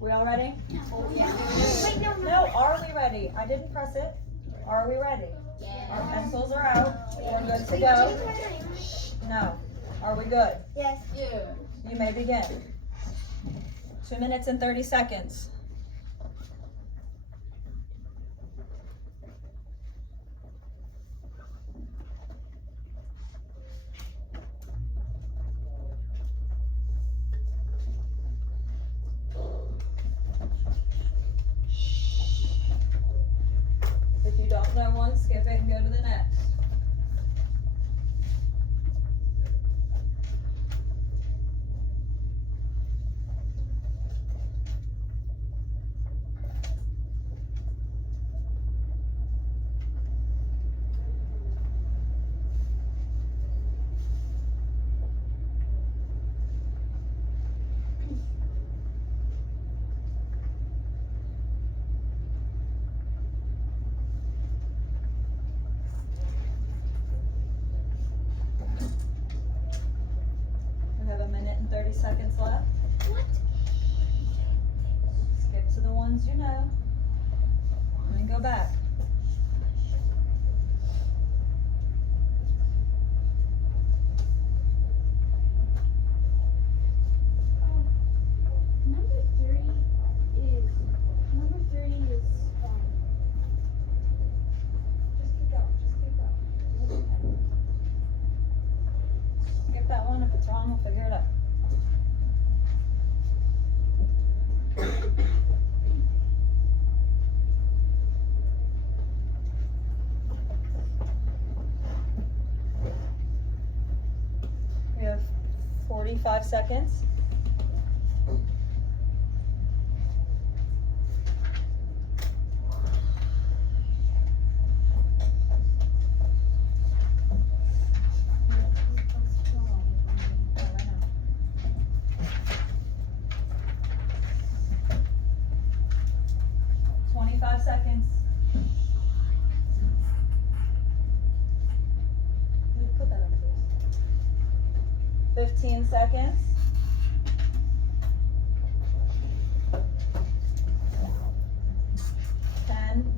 We all ready? Oh, yeah. Wait, no. No, are we ready? I didn't press it. Are we ready? Yeah. Our pencils are out. We're good to go. No. Are we good? Yes. Yeah. You may begin. 2 minutes and 30 seconds. If you don't know one, skip it and go to the next. We have 1 minute and 30 seconds left. What? Skip to the ones you know. And then go back. Number 30 is. Just keep going. Skip that one. If it's wrong, we'll figure it out. We have 45 seconds. Oh, I know. 25 seconds. Put that up, please. 15 seconds. 10.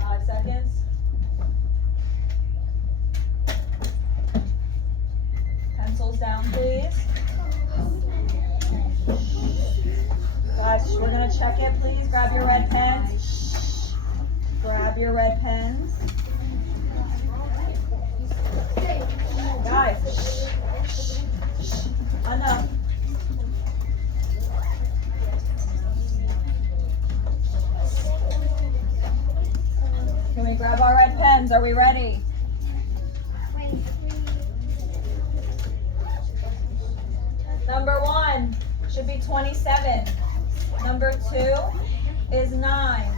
5 seconds. Pencils down, please. Guys, we're gonna check it, please. Grab your red pens. Grab your red pens. Guys, enough. Can we grab our red pens? Are we ready? Wait, Number 1 should be 27. Number 2 is 9.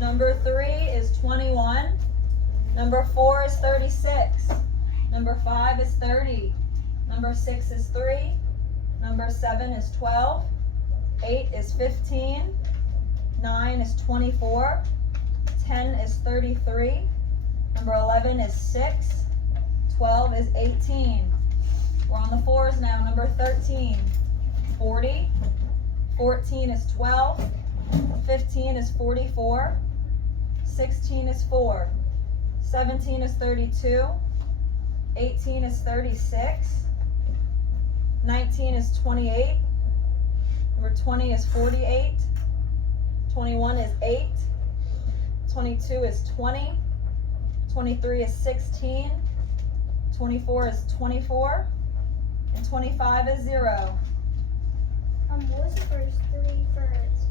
Number 3 is 21. Number 4 is 36. Number 5 is 30. Number 6 is 3. Number 7 is 12. 8 is 15. 9 is 24. 10 is 33. Number 11 is 6. 12 is 18. We're on the 4s now. Number 13, 40. 14 is 12. 15 is 44. 16 is 4. 17 is 32. 18 is 36. 19 is 28. Number 20 is 48. 21 is 8. 22 is 20. 23 is 16. 24 is 24. And 25 is 0. what was the first 3 first?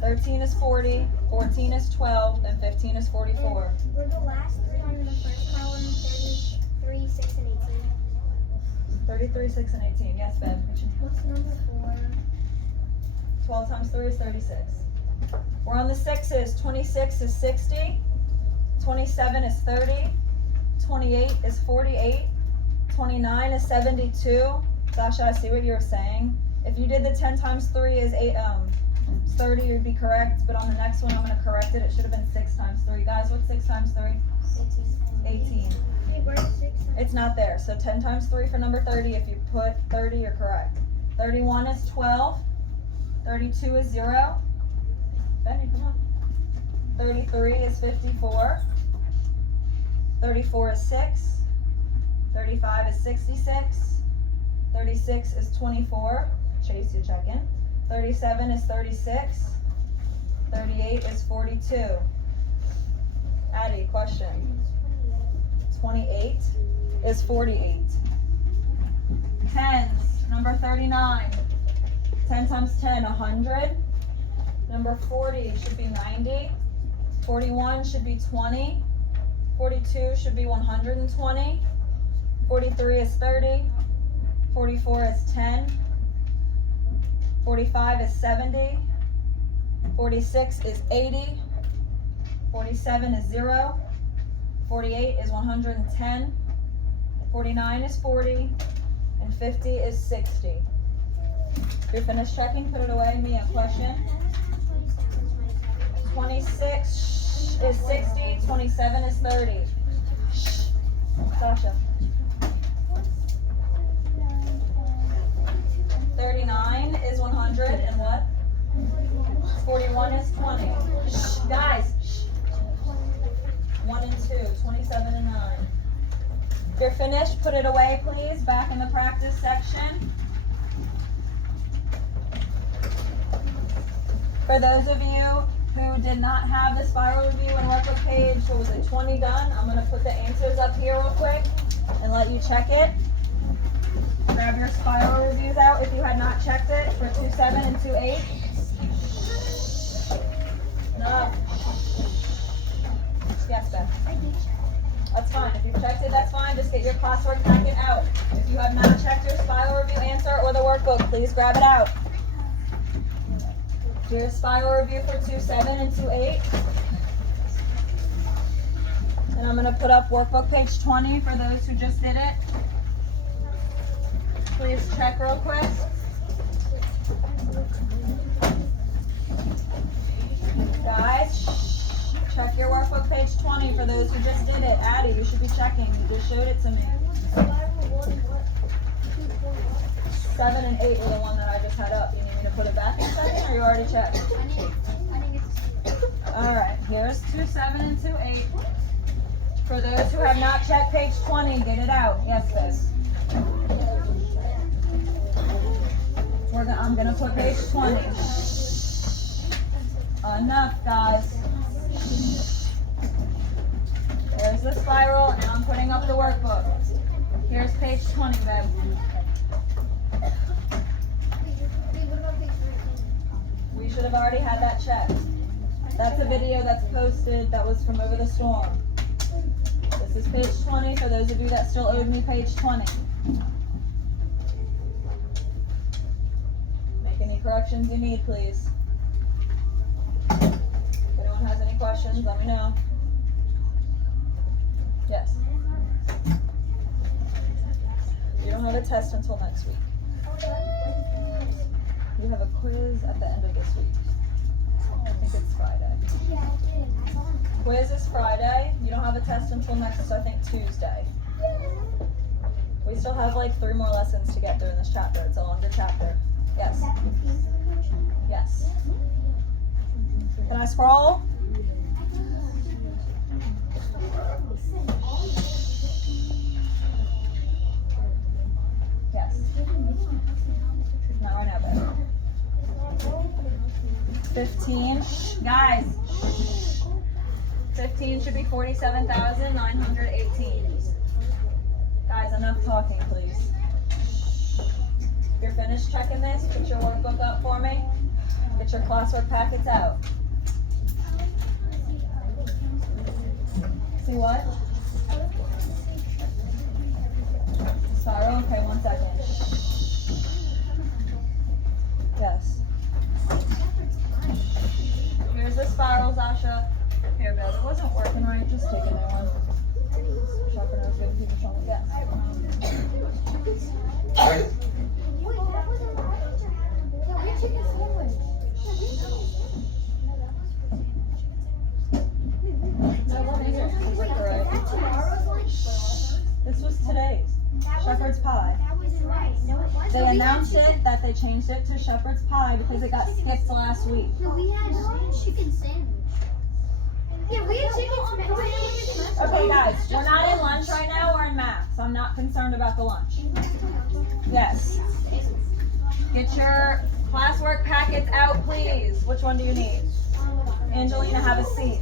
13 is 40. 14 is 12. And 15 is 44. Were the last 3 on the first column 33, 6, and 18? 33, 6, and 18. Yes, Ben. What's number 4? 12 times 3 is 36. We're on the 6s. 26 is 60. 27 is 30. 28 is 48. 29 is 72. Sasha, I see what you were saying. If you did the 10 times 3 is 30, it would be correct. But on the next one, I'm going to correct it. It should have been 6 times 3. Guys, what's 6 times 3? 18. Hey, where's 6? It's not there. So 10 times 3 for number 30. If you put 30, you're correct. 31 is 12. 32 is 0. Benny, come on. 33 is 54. 34 is 6. 35 is 66. 36 is 24. Chase, you check in. 37 is 36. 38 is 42. Addie, question. 28 is 48. Tens, number 39. 10 times 10, 100. Number 40 should be 90. 41 should be 20. 42 should be 120. 43 is 30. 44 is 10. 45 is 70. 46 is 80. 47 is 0. 48 is 110. 49 is 40. And 50 is 60. If you're finished checking, put it away. Mia, question? 26 is 60. 27 is 30. Sasha. 39 is 100 and what? 41 is 20. Guys. 1 and 2. 27 and 9. If you're finished, put it away, please. Back in the practice section. For those of you who did not have the spiral review and workbook page, what was it, 20 done? I'm going to put the answers up here real quick and let you check it. Grab your spiral reviews out if you had not checked it for 2-7 and 2-8. No. Yes, Beth. That's fine. If you've checked it, that's fine. Just get your classwork packet out. If you have not checked your spiral review answer or the workbook, please grab it out. Do your spiral review for 2-7 and 2-8. And I'm going to put up workbook page 20 for those who just did it. Please check real quick. Guys, check your workbook page 20 for those who just did it. Addie, you should be checking. You just showed it to me. 7 and 8 were the one that I just had up. You need me to put it back in a second, or you already checked? Alright, here's 2-7 and 2-8. For those who have not checked page 20, get it out. Yes, sis. I'm gonna put page 20. Enough, guys. There's the spiral, and I'm putting up the workbook. Here's page 20, babe. We should have already had that checked. That's a video that's posted that was from over the storm. This is page 20 for those of you that still owed me page 20. Make any corrections you need, please. If anyone has any questions, let me know. Yes. You don't have a test until next week. You have a quiz at the end of this week. I think it's Friday. Quiz is Friday. You don't have a test until next, I think, Tuesday. We still have like 3 more lessons to get through in this chapter. It's a longer chapter. Yes. Yes. Can I scroll? Yes. Not right now, babe. 15. Guys. 15 should be 47,918. Guys, enough talking, please. If you're finished checking this, put your workbook up for me. Get your classwork packets out. See what? Spiral? Okay, 1 second. Yes. Here's the spiral, Zasha. Here, Bill. It wasn't working right. Just take a new one. Sharpen those good people. Show me. Yes. No, one here. Is it correct? today's? Shepherd's pie. That wasn't right. No, it wasn't. They announced it that they changed it to shepherd's pie because it got skipped last week. No, we had chicken sandwich. Yeah, we had chicken sandwich. Okay, guys, we're not in lunch right now. We're in math, so I'm not concerned about the lunch. Yes. Get your classwork packets out, please. Which one do you need? Angelina, have a seat.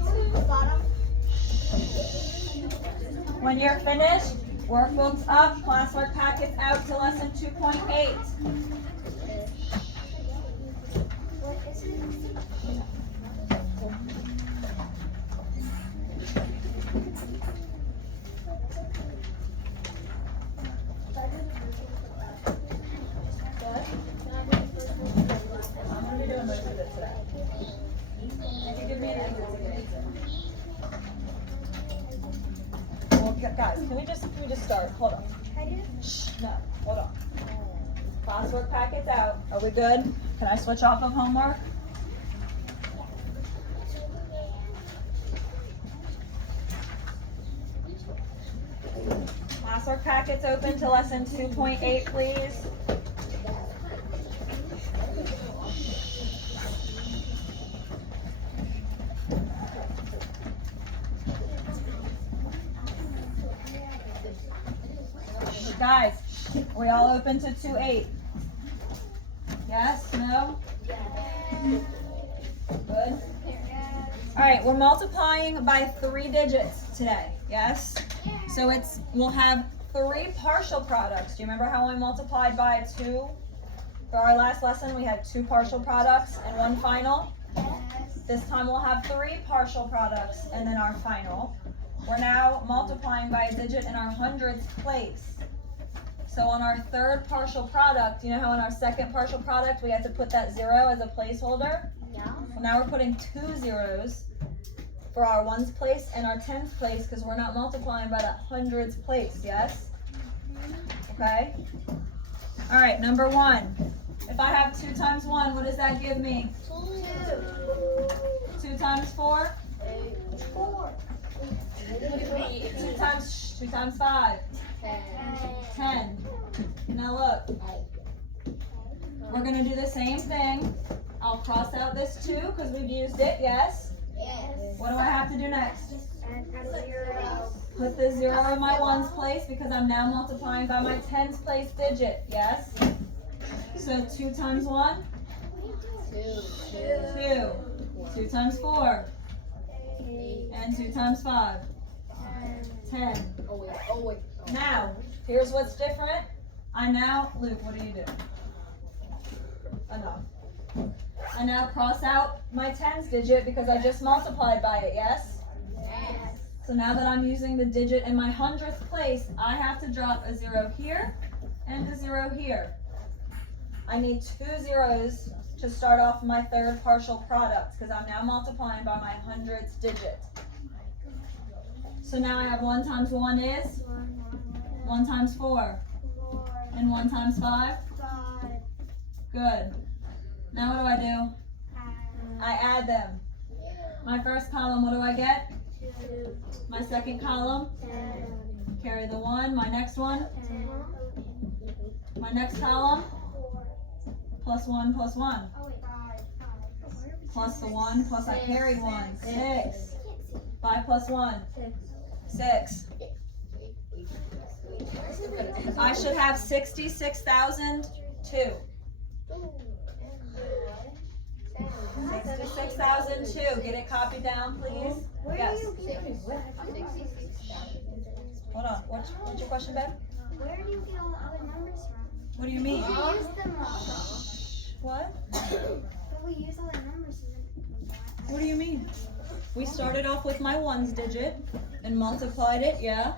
When you're finished, workbooks up, classwork packets out to lesson 2.8. I'm going to be doing most of it today. If you give me an exit ticket. Well, guys, can we just start? Hold on. Shh, no, hold on. Classwork packets out. Are we good? Can I switch off of homework? Classwork packets open to lesson 2.8, please. Guys, we all open to 2.8? Yes? No? Good? Alright, we're multiplying by 3 digits today. Yes? So we'll have 3 partial products. Do you remember how we multiplied by 2? For our last lesson, we had 2 partial products and 1 final. This time we'll have 3 partial products and then our final. We're now multiplying by a digit in our hundredths place. So on our 3rd partial product, you know how in our 2nd partial product we had to put that 0 as a placeholder? Yeah. Well, now we're putting 2 zeros for our ones place and our tens place because we're not multiplying by that hundreds place, yes? Okay? All right, number 1. If I have 2 times 1, what does that give me? 2 times 4? 4. 2 times 5? 10. Now look, we're going to do the same thing. I'll cross out this 2 because we've used it, yes? Yes. What do I have to do next? And 0. Put the 0 in my ones place because I'm now multiplying by my tens place digit, yes? So 2 times 1? 2. 2 times 4? And 2 times 5? 10. Now, here's what's different. Luke, what are you doing? Enough. I now cross out my tens digit because I just multiplied by it, yes? Yes. So now that I'm using the digit in my hundredth place, I have to drop a 0 here and a 0 here. I need 2 zeros to start off my 3rd partial product because I'm now multiplying by my hundredths digit. So now I have 1 times 1 is? 1 times 4. And 1 times 5? 5. Good. Now what do? I add them. My first column, what do I get? 2. My second column, 10. carry the 1. My next one, 10. my next column, 4. plus 1, plus 1. Oh wait, 5. Plus the 1, plus I carried 1. 6. 5 plus 1. 6. 6. I should have 66,002. 66,002. Get it copied down, please. Yes. Hold on. What's your question, babe? Where do you get all the other numbers from? What do you mean? We use them all. What? But we use all the numbers. What do you mean? We started off with my ones digit and multiplied it, yeah?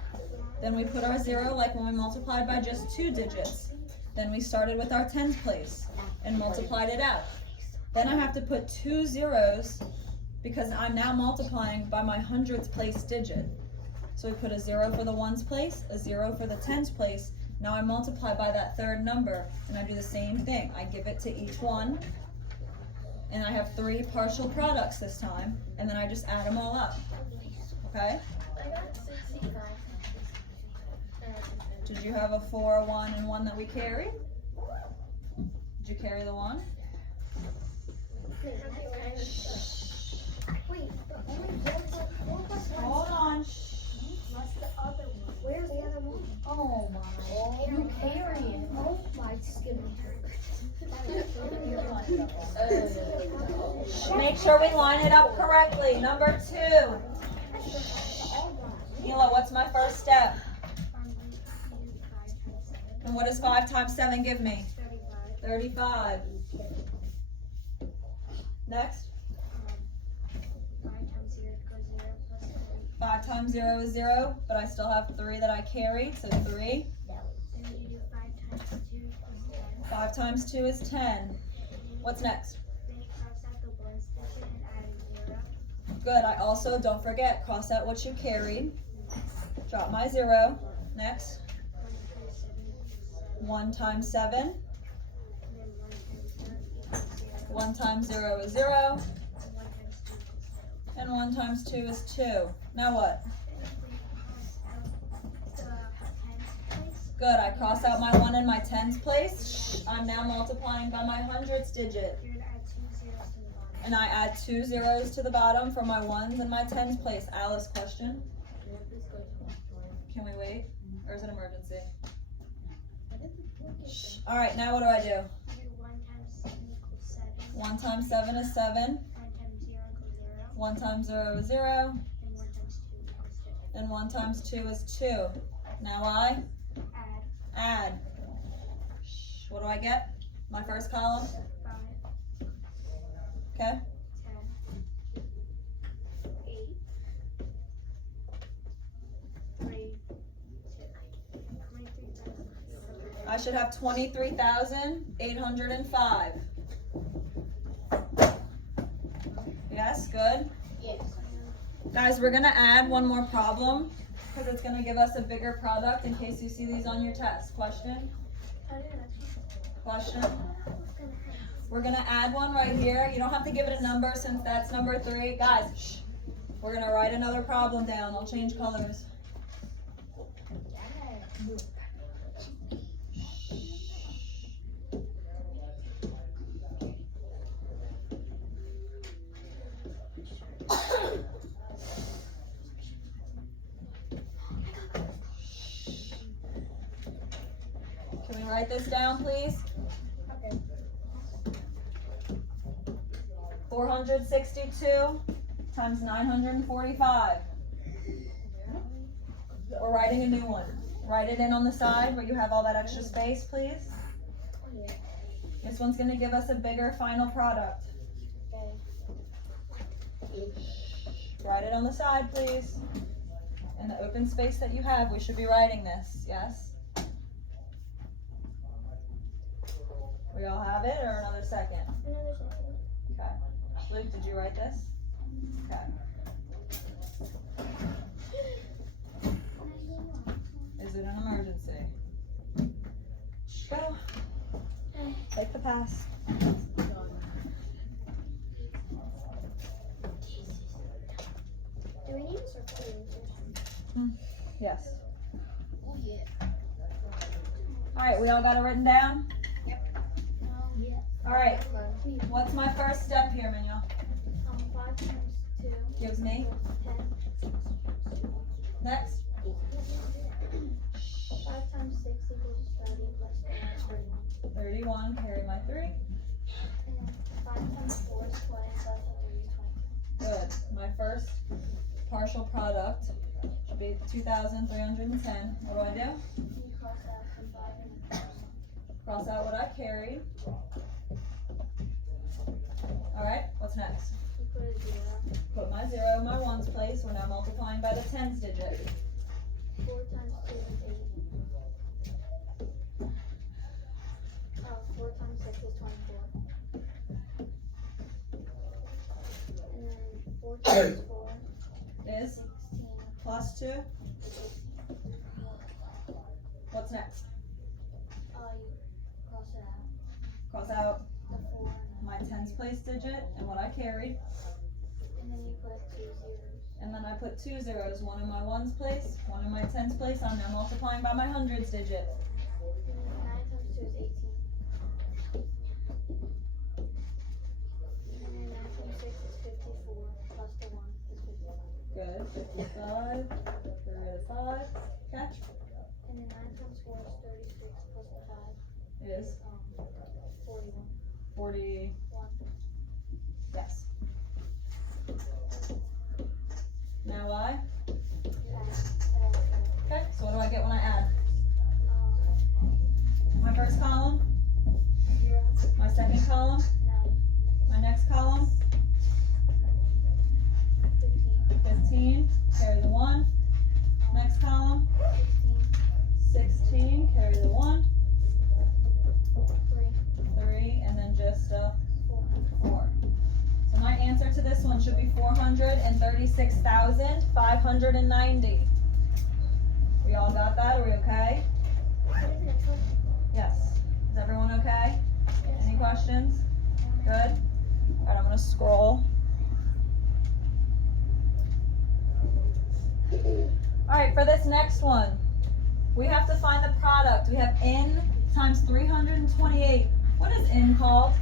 Then we put our 0 like when we multiplied by just 2 digits. Then we started with our tens place and multiplied it out. Then I have to put 2 zeros because I'm now multiplying by my hundredths place digit. So we put a 0 for the ones place, a 0 for the tens place. Now I multiply by that 3rd number and I do the same thing. I give it to each one and I have 3 partial products this time and then I just add them all up. Okay? I got 65. Did you have a 4, a 1, and 1 that we carried? Did you carry the 1? Wait, but only 4 plus 1. Hold on. What's the other one? Where's the other one? Oh my. You carry it. Oh my goodness. Make sure we line it up correctly. Number 2. Hila, what's my first step? And what does 5 times 7 give me? 35. Next. 5 times 0 is 0, but I still have 3 that I carried, so 3. 5 times 2 is 10. What's next? Good, I also, don't forget, cross out what you carried. Drop my 0. Next. 1 times 7. 1 times 0 is 0. And 1 times 2 is 2. Now what? Good, I cross out my 1 in my tens place. I'm now multiplying by my hundredths digit. And I add 2 zeros to the bottom for my 1s in my tens place. Alice, question? Can we wait? Or is it emergency? All right, now what do I do? 1 times 7 is 7. 1 times 0 is 0. And 1 times 2 is 2. Now I add. What do I get? My first column? Okay. 3, 2. I should have 23,805. Yes, good. Yes. Guys, we're gonna add one more problem because it's gonna give us a bigger product in case you see these on your test. Question? Question? We're gonna add one right here. You don't have to give it a number since that's number 3. Guys, shh. We're gonna write another problem down. I'll change colors. Can we write this down, please? Okay. 462 times 945. We're writing a new one. Write it in on the side where you have all that extra space, please. This one's going to give us a bigger final product. Write it on the side, please. In the open space that you have, we should be writing this, yes? We all have it, or another second? Another second. Okay. Luke, did you write this? Okay. Is it an emergency? Go. Take the pass. Do we need a circle? Yes. Oh yeah. All right, we all got it written down? Oh yeah. All right. What's my first step here, Manuel? 5 times 2 Gives me? 10. Next. 5 times 6 equals 30 plus 31. 31, carry my 3. And then 5 times 4 is 20 plus 3 is 20. Good. My first partial product should be 2,310. What do I do? You cross out the 5 and then Cross out what I carried. All right, what's next? you put a 0. Put my 0 in my ones place. We're now multiplying by the tens digit. 4 times 2 is 8. 4 times 6 is 24. And then 4 times 4 Is 16. plus 2. What's next? You cross it out. Cross out The 4 and my tens place digit and what I carried. then you put 2 zeros. And then I put 2 zeros, one in my ones place, one in my tens place. I'm now multiplying by my hundreds digit. 9 times 2 is 18. And then 9 times 6 is 54. Plus the 1 is 55. Good, 55, get rid of 5, catch. And then 9 times 4 is 36 plus the 5 Is 41. 40, 1. yes. Now I? Okay, so what do I get when I add? My first column, 0. my second column, No. my next column, 15. 15, carry the 1. Next column, 16. 16, carry the 1. 3. 3, and then just 4. 4. So my answer to this one should be 436,590. We all got that? Are we okay? What is the next one? Yes. Is everyone okay? Any questions? Good? Alright, I'm gonna scroll. Alright, for this next one, we have to find the product. We have n times 328. What is n called?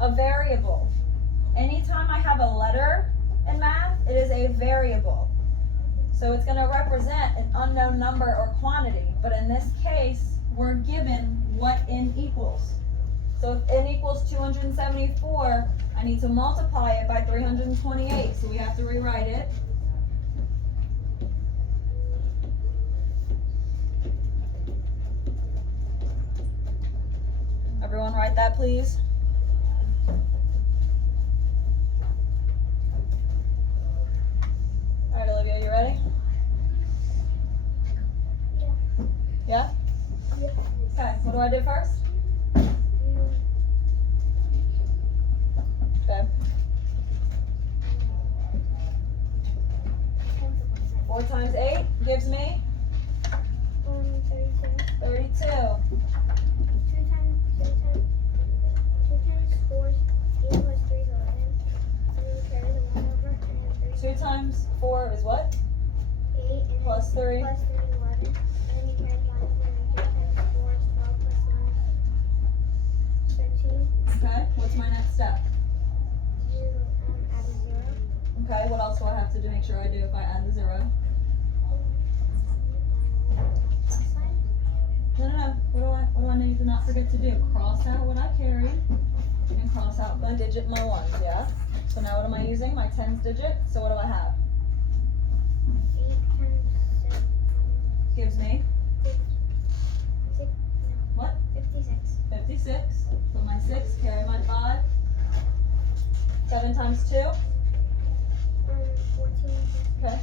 A variable. Anytime I have a letter in math, it is a variable. So it's going to represent an unknown number or quantity. But in this case, we're given what n equals. So if n equals 274, I need to multiply it by 328. So we have to rewrite it. Everyone write that, please. All right, Olivia, you ready? Yeah? Okay, what do I do first? Okay. 4 times 8 gives me 32. 2 times 4 is 8 plus 3 is 11. And then we carry the 1 over and then 2 times 4 is what? 8 and then Plus 3. plus 3 is 11. And then we carry the 1 over and 2 times 4 is 12 plus 1 is 13. Okay, what's my next step? You add a 0. Okay, what else do I have to do? Make sure I do if I add the 0. Plus sign. No. What do I need to not forget to do? Cross out what I carried and cross out my digit, my ones, yeah? So now what am I using? My tens digit. So what do I have? 8 times 7. Gives me 6. what? 56. 56. Put my 6, carry my 5. 7 times 2. 14. Okay.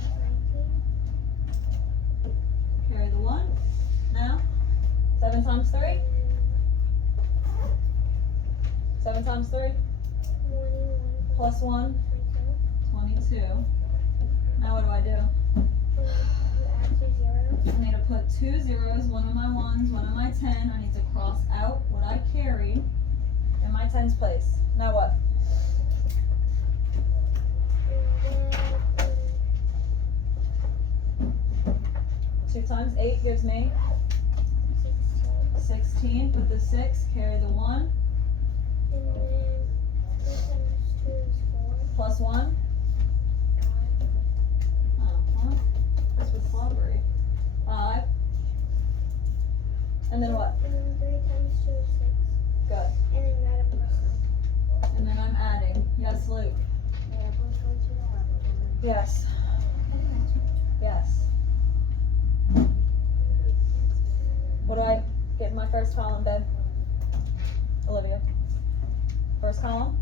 19. Carry the 1. Now, 7 times 3. 7 times 3. 21. Plus 1. 22. 22. Now what do I do? You add 2 zeros. I need to put 2 zeros, one of my ones, one of my 10. I need to cross out what I carried in my tens place. Now what? And then 2 times 8 gives me 16. 16. Put the 6, carry the 1, And then 3 times 2 is 4. plus 1. 5. Oh, well, that's with floppery. 5. And then what? And then 3 times 2 is 6. Good. And then you add a plus sign. And then I'm adding. Yes, Luke. Yes. Yes. What do I get in my first column, babe? Olivia. First column?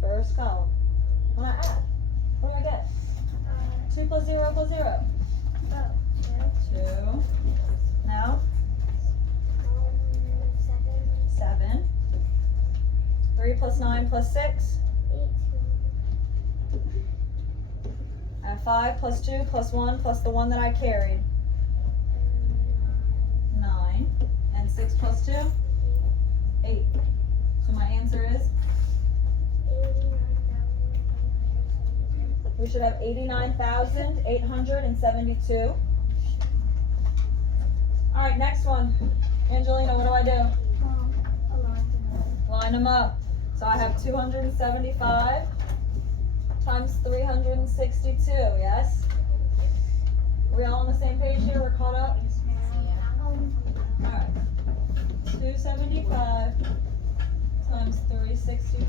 First column. When I add, what do I get? 2 plus 0 plus 0. 2. Now, 7. 7. 3 plus 9 plus 6. 18. I have 5 plus 2 plus 1 plus the 1 that I carried. 9. And 6 plus 2? 8. So So my answer is, we should have 89,872. All right, next one. Angelina, what do I do? Line them up. So I have 275 times 362, yes? Are we all on the same page here? We're caught up? All right. 275 times 362.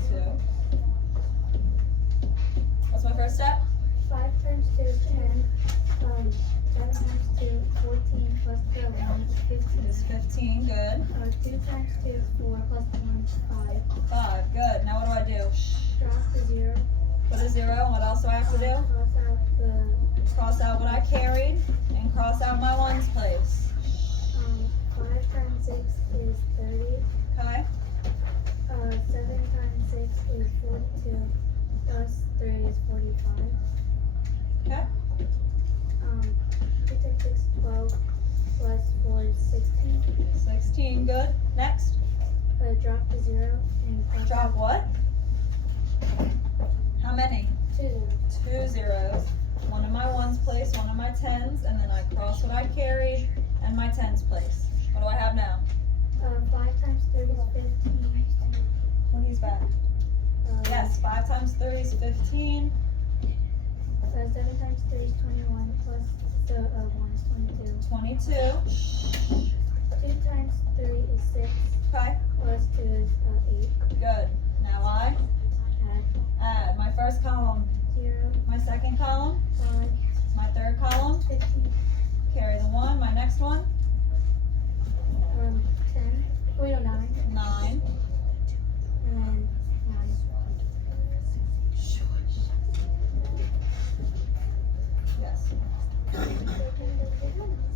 What's my first step? 5 times 2 is 10. 7 times 2 14 plus 1 is 15. Is 15, good. 2 times 2 is 4 plus 1 is 5. 5, good. Now what do I do? Drop the 0. Put a 0. What else do I have to do? Cross out what I carried and cross out my ones place. 5 times 6 is 30. Okay? 7 times 6 is 42. Plus 3 is 45. Okay. 2 times 6 is 12. Plus 4 is 16. 16, good. Next. Drop the 0 and cross Drop out what? How many? 2. 2 zeros. One in my ones place, one in my tens, and then I cross what I carried and my tens place. What do I have now? 5 times 30 is 15. When he's back. Yes, 5 times 30 is 15. 7 times 3 is 21. Plus the 1 is 22. 22. 2 times 3 is 6. Okay, Plus 2 is 8. good. Now I add my first column, 0, my second column, 5, my third column, 15, carry the 1, my next one, 10. Wait, no, 9. 9. And then 9. Yes.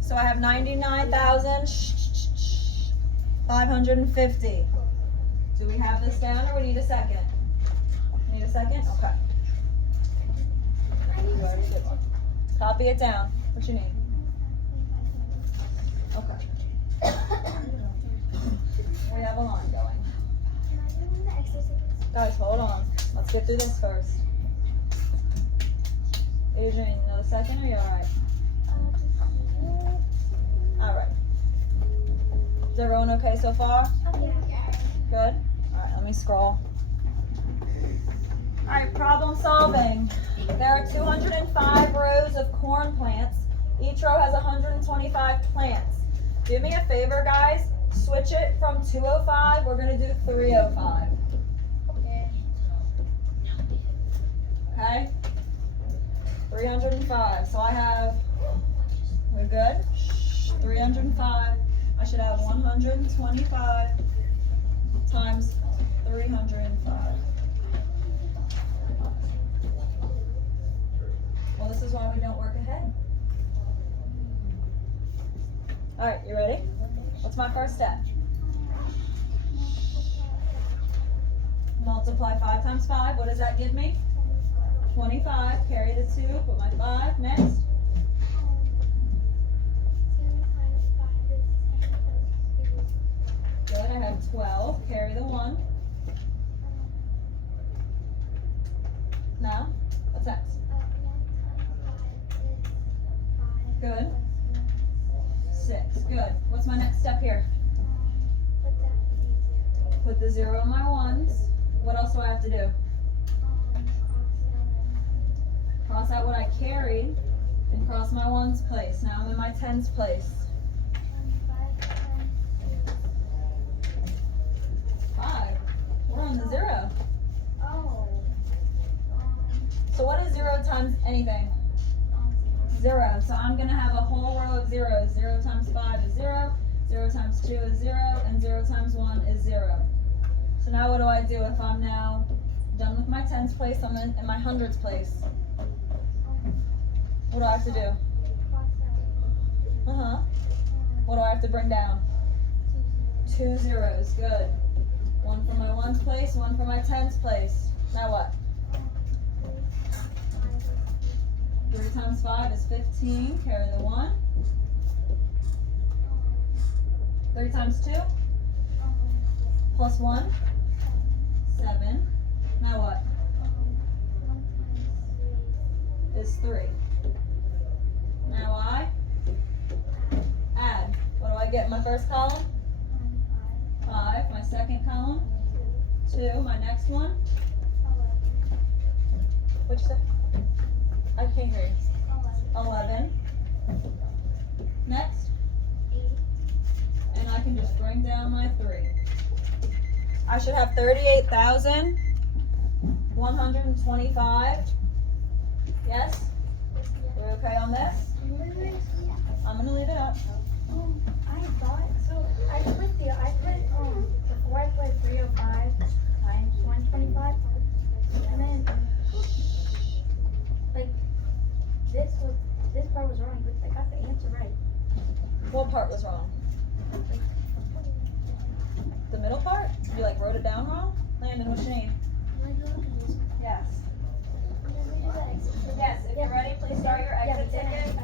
So I have 99,550. Do we have this down or we need a second? Need a second? Okay. Copy it down. What you need? Okay. We have a line going. Guys, hold on. Let's get through this first. Adrian, another second or you alright? Alright. Is everyone okay so far? Good? Alright, let me scroll. Alright, problem solving. There are 205 rows of corn plants. Each row has 125 plants. Do me a favor, guys. Switch it from 205. We're going to do 305. Okay? 305. So I have, we're good? 305. I should have 125 times 305. Well, this is why we don't work ahead. All right, you ready? What's my first step? Multiply 5 times 5. What does that give me? 25. Carry the 2. Put my 5. Next. Good. I have 12. Carry the 1. Now, what's next? Good. 6. Good. What's my next step here? Put the 0 in my ones. What else do I have to do? Cross out what I carried and cross my ones place. Now I'm in my tens place. 5. We're on the 0. So what is 0 times anything? 0. So I'm going to have a whole row of zeros. 0 times 5 is 0. 0 times 2 is 0. And 0 times 1 is 0. So now what do I do if I'm now done with my tens place? I'm in my hundreds place. What do I have to do? What do I have to bring down? 2 zeros. Good. 1 for my ones place, 1 for my tens place. Now what? 3 times 5 is 15. Carry the 1. 3 times 2 plus 1. 7. Now what? Is 3. Now I add. What do I get in my first column? 5. My second column? 2. My next one? What'd you say? I can't hear you. 11. Next. And I can just bring down my 3. I should have 38,125. Yes? We're okay on this? I'm gonna leave it up. I thought so. I put before I put 305 times 125, and then like this part was wrong, but I got the answer right. What part was wrong? The middle part? You like wrote it down wrong? Landon, what's your name? Yes. Yes, if you're ready, please start your exit ticket.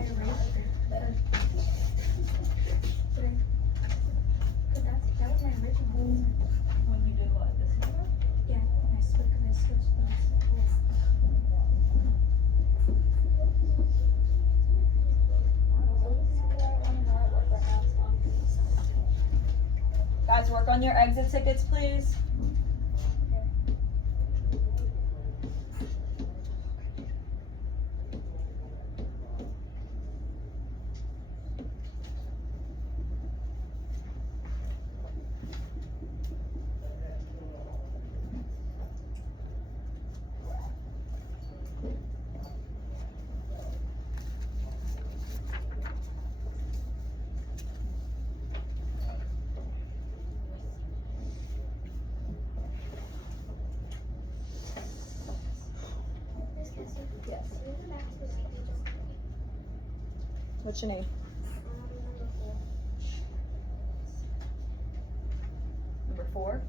That was my original. When you did what, this number? Yeah, and I switched this. Guys, work on your exit tickets, please. Yes. What's your name? Number 4?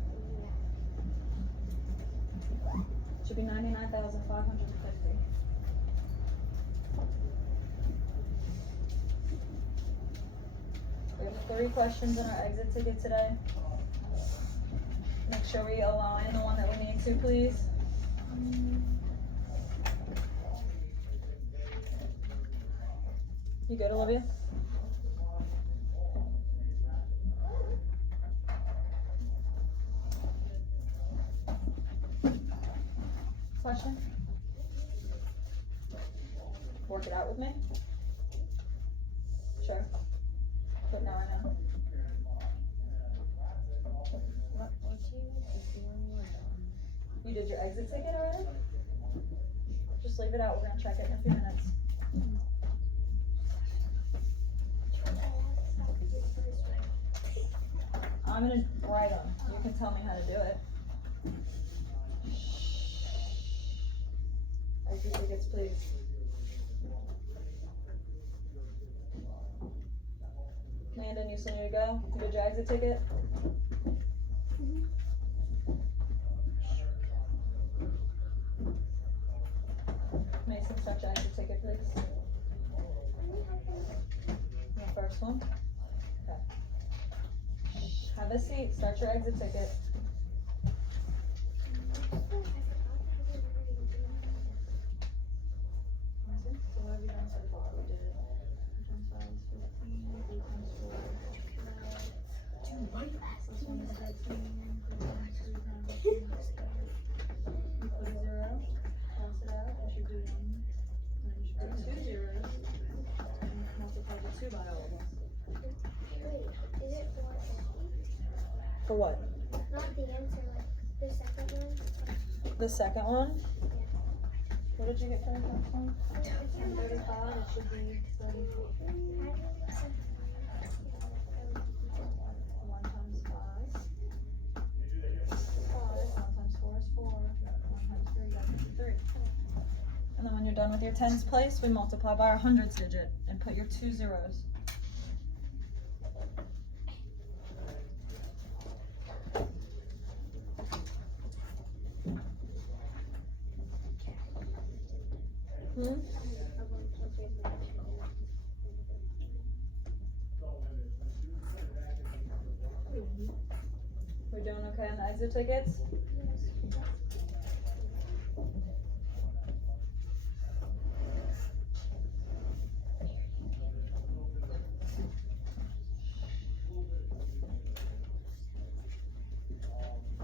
Should be 99,550. We have 3 questions in our exit ticket today. Make sure we align the one that we need to, please. You good, Olivia? Question? Work it out with me? Sure. But now I know. You did your exit ticket already? Just leave it out. We're gonna check it in a few minutes. I'm gonna write them. You can tell me how to do it. Exit tickets, please. Landon, you still need to go? You did your exit ticket? Mason, start your exit ticket, please. The first one. Okay. Have a seat. Start your exit ticket. Mason, so what have you done so far? We did 15, 8 times 4, 12. This one is 13, 3 times 2 times 2. You put a 0, cross it out, that should be 1. And then you should put 2 zeros, and multiply the 2 by all of them. Wait, is it for For what? not the answer, like the second one? The second one? What did you get for the first one? 35, it should be 34. 1 times 5. 1 times 4 is 4. 1 times 3, that's 53. And then when you're done with your tens place, we multiply by our hundreds digit and put your 2 zeros. We're doing okay on the exit tickets?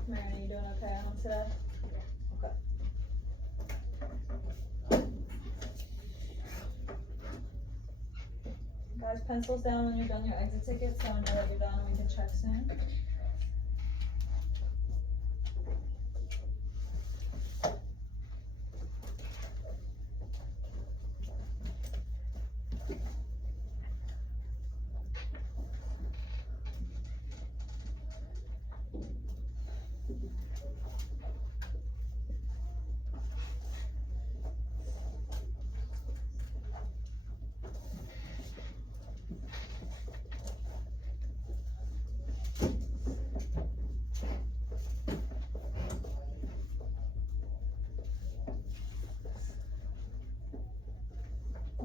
Marion, are you doing okay at home today? Okay. Guys, pencils down when you're done your exit ticket, so I know that you're done and we can check soon.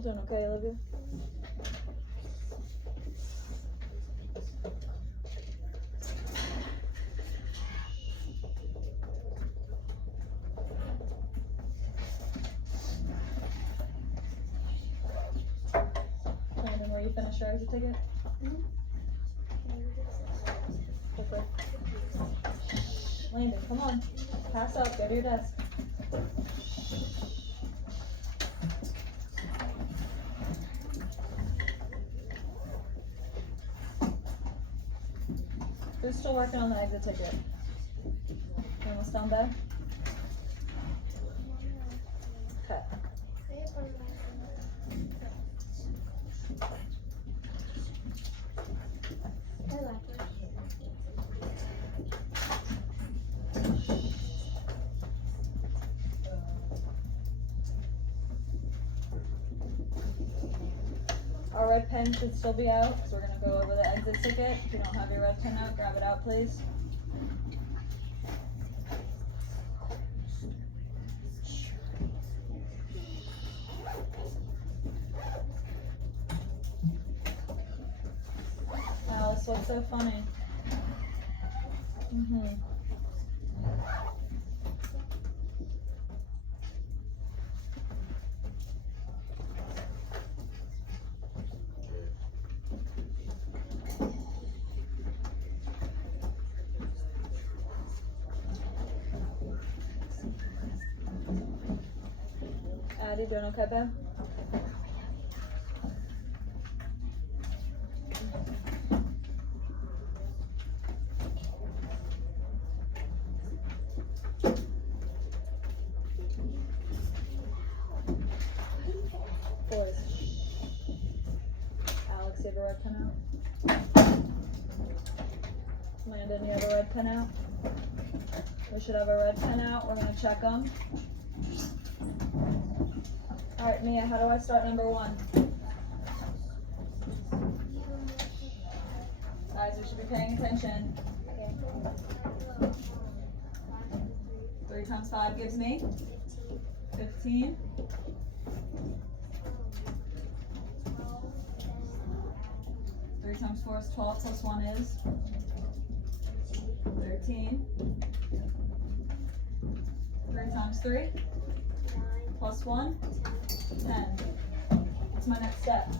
Doing okay, Olivia? Landon, where you finish your exit ticket? Quickly. Landon, come on. Pass up, go to your desk. Who's still working on the exit ticket? You almost done, babe? Okay. Our red pen should still be out, so we're gonna go over the exit ticket. If you don't have your red pen out, grab it out, please. Alice, what's so funny? Addie, doing okay, babe? Boys. Alex, you have a red pen out? Landon, you have a red pen out? We should have a red pen out. We're gonna check them. Alright, Mia, how do I start number 1? Guys, we should be paying attention. 3 times 5 gives me 15. 3 times 4 is 12, plus 1 is 13. 3 times 3, plus 1, 10. What's my next step?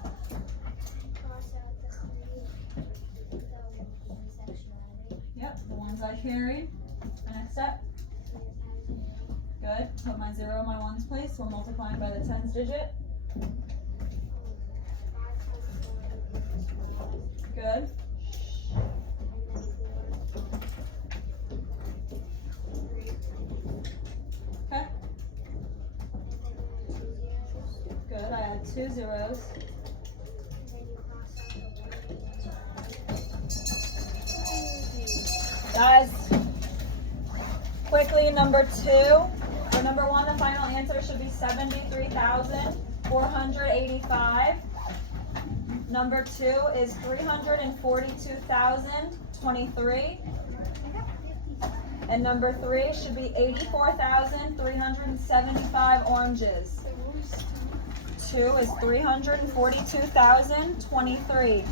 Yep, the ones I carried. My next step. Good. Put my 0 in my 1's place. We're multiplying by the 10's digit. Good. Okay. Good. I had 2 zeros. Guys, quickly, number 2. For number 1, the final answer should be 73,485. Number 2 is 342,023. And number 3 should be 84,375 oranges. 2 is 342,023.